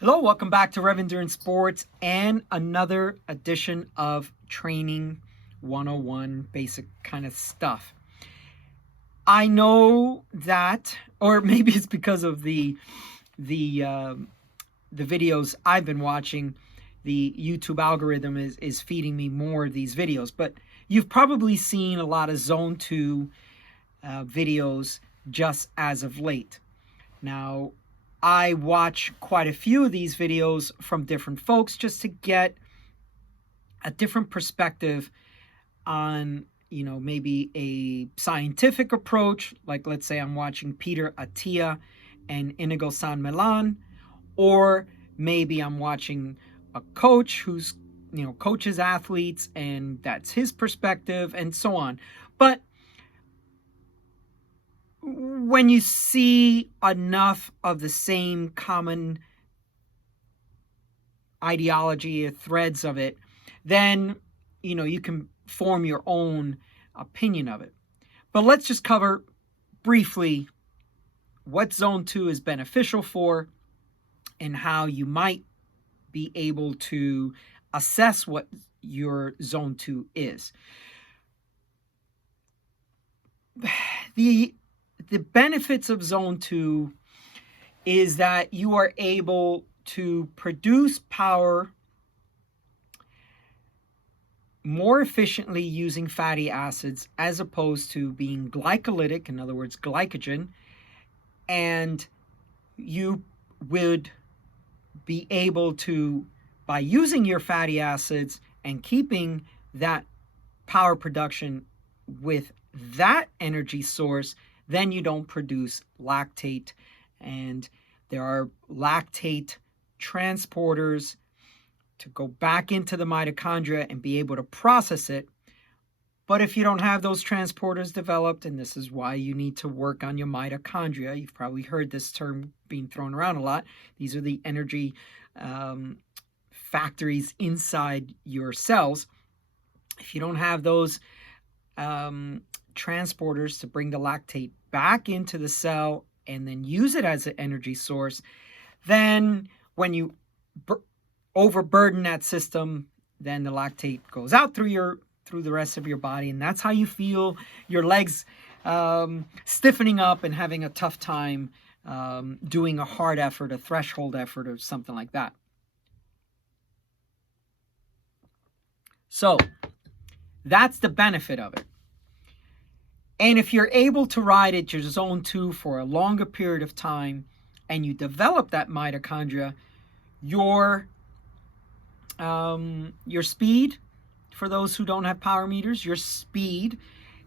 Hello, welcome back to Rev Endurance Sports and another edition of Training 101 basic kind of stuff. I know that, or maybe it's because of the videos I've been watching, the YouTube algorithm is feeding me more of these videos. But you've probably seen a lot of Zone 2 videos just as of late. Now, I watch quite a few of these videos from different folks just to get a different perspective on, maybe a scientific approach. Like, let's say I'm watching Peter Attia and Inigo San Milan, or maybe I'm watching a coach who's, coaches athletes and that's his perspective and so on. But when you see enough of the same common ideology or threads of it, then you can form your own opinion of it. But let's just cover briefly what Zone 2 is beneficial for and how you might be able to assess what your Zone 2 is. The benefits of Zone 2 is that you are able to produce power more efficiently using fatty acids as opposed to being glycolytic, in other words, glycogen, and you would be able to, by using your fatty acids and keeping that power production with that energy source, then you don't produce lactate, and there are lactate transporters to go back into the mitochondria and be able to process it. But if you don't have those transporters developed, and this is why you need to work on your mitochondria, you've probably heard this term being thrown around a lot. These are the energy factories inside your cells. If you don't have those transporters to bring the lactate back into the cell and then use it as an energy source, then when you overburden that system, then the lactate goes out through the rest of your body, and that's how you feel your legs stiffening up and having a tough time doing a hard effort, a threshold effort, or something like that. So that's the benefit of it. And if you're able to ride at your Zone 2 for a longer period of time and you develop that mitochondria, your speed, for those who don't have power meters, your speed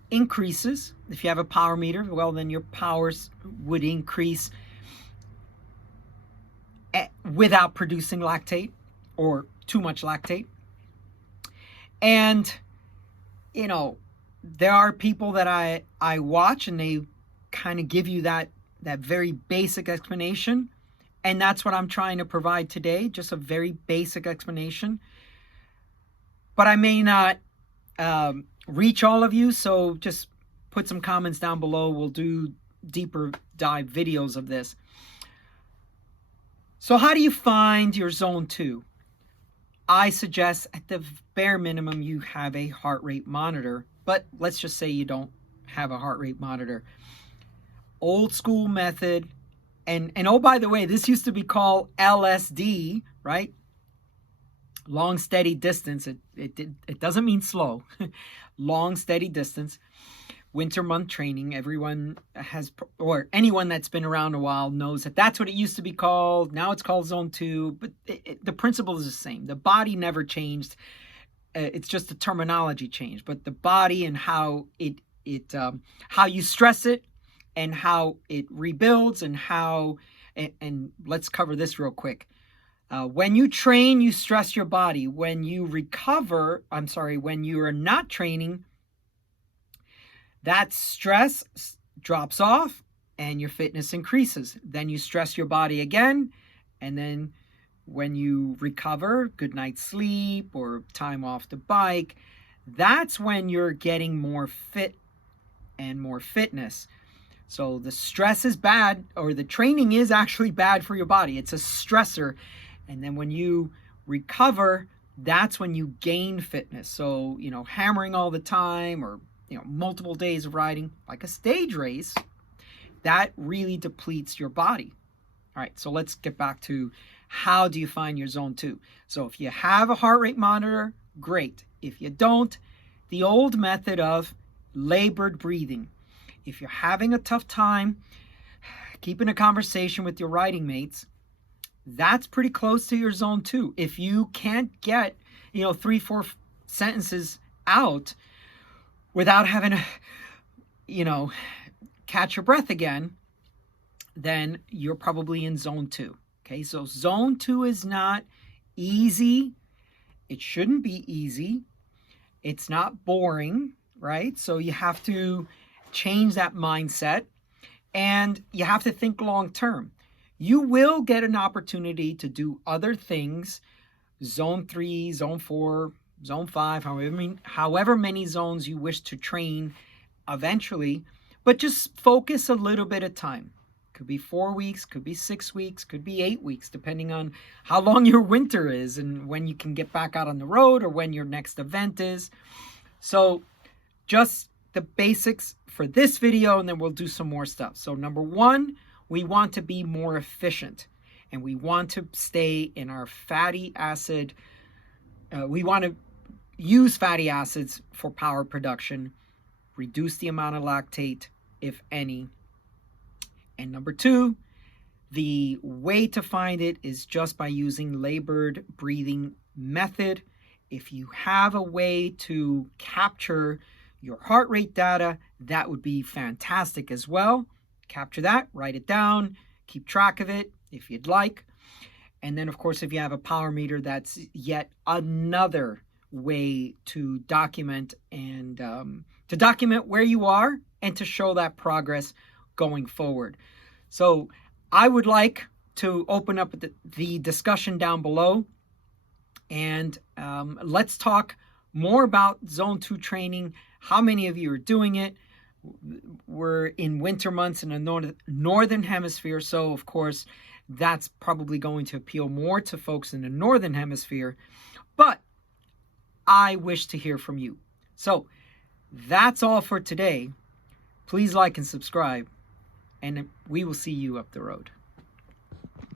increases. If you have a power meter, well, then your powers would increase without producing lactate or too much lactate. And, there are people that I watch and they kind of give you that very basic explanation. And that's what I'm trying to provide today, just a very basic explanation. But I may not reach all of you, so just put some comments down below. We'll do deeper dive videos of this. So how do you find your Zone 2? I suggest at the bare minimum you have a heart rate monitor, but let's just say you don't have a heart rate monitor. Old school method, and oh, by the way, this used to be called LSD, right? Long steady distance. It doesn't mean slow. Long steady distance. Winter month training. Everyone has, or anyone that's been around a while knows that that's what it used to be called. Now it's called Zone 2, but the principle is the same. The body never changed. It's just the terminology changed, but the body and how how you stress it and how it rebuilds and how, and let's cover this real quick. When you train, you stress your body. When you when you are not training, that stress drops off and your fitness increases. Then you stress your body again, and then when you recover, good night's sleep or time off the bike, that's when you're getting more fit and more fitness. So the stress is bad, or the training is actually bad for your body. It's a stressor. And then when you recover, that's when you gain fitness. So, hammering all the time, or, multiple days of riding, like a stage race, that really depletes your body. All right, so let's get back to how do you find your zone 2. So if you have a heart rate monitor, great. If you don't, the old method of labored breathing. If you're having a tough time keeping a conversation with your riding mates, that's pretty close to your zone 2. If you can't get, 3-4 sentences out without having to, catch your breath again, then you're probably in zone 2. Okay, so zone 2 is not easy. It shouldn't be easy. It's not boring, right? So you have to change that mindset, and you have to think long term. You will get an opportunity to do other things, zone 3, zone 4, zone 5, however many zones you wish to train eventually, but just focus a little bit of time. Could be 4 weeks, could be 6 weeks, could be 8 weeks, depending on how long your winter is and when you can get back out on the road or when your next event is. So just the basics for this video, and then we'll do some more stuff. So number 1, we want to be more efficient, and we want to stay in our fatty acid. We want to use fatty acids for power production, reduce the amount of lactate, if any. And number 2, the way to find it is just by using labored breathing method. If you have a way to capture your heart rate data, that would be fantastic as well. Capture that, write it down, keep track of it if you'd like. And then, of course, if you have a power meter, that's yet another way to document, and to document where you are and to show that progress going forward. So I would like to open up the discussion down below, and let's talk more about zone 2 training. How many of you are doing it? We're in winter months in the northern hemisphere, so of course that's probably going to appeal more to folks in the northern hemisphere, but I wish to hear from you. So that's all for today. Please like and subscribe, and we will see you up the road.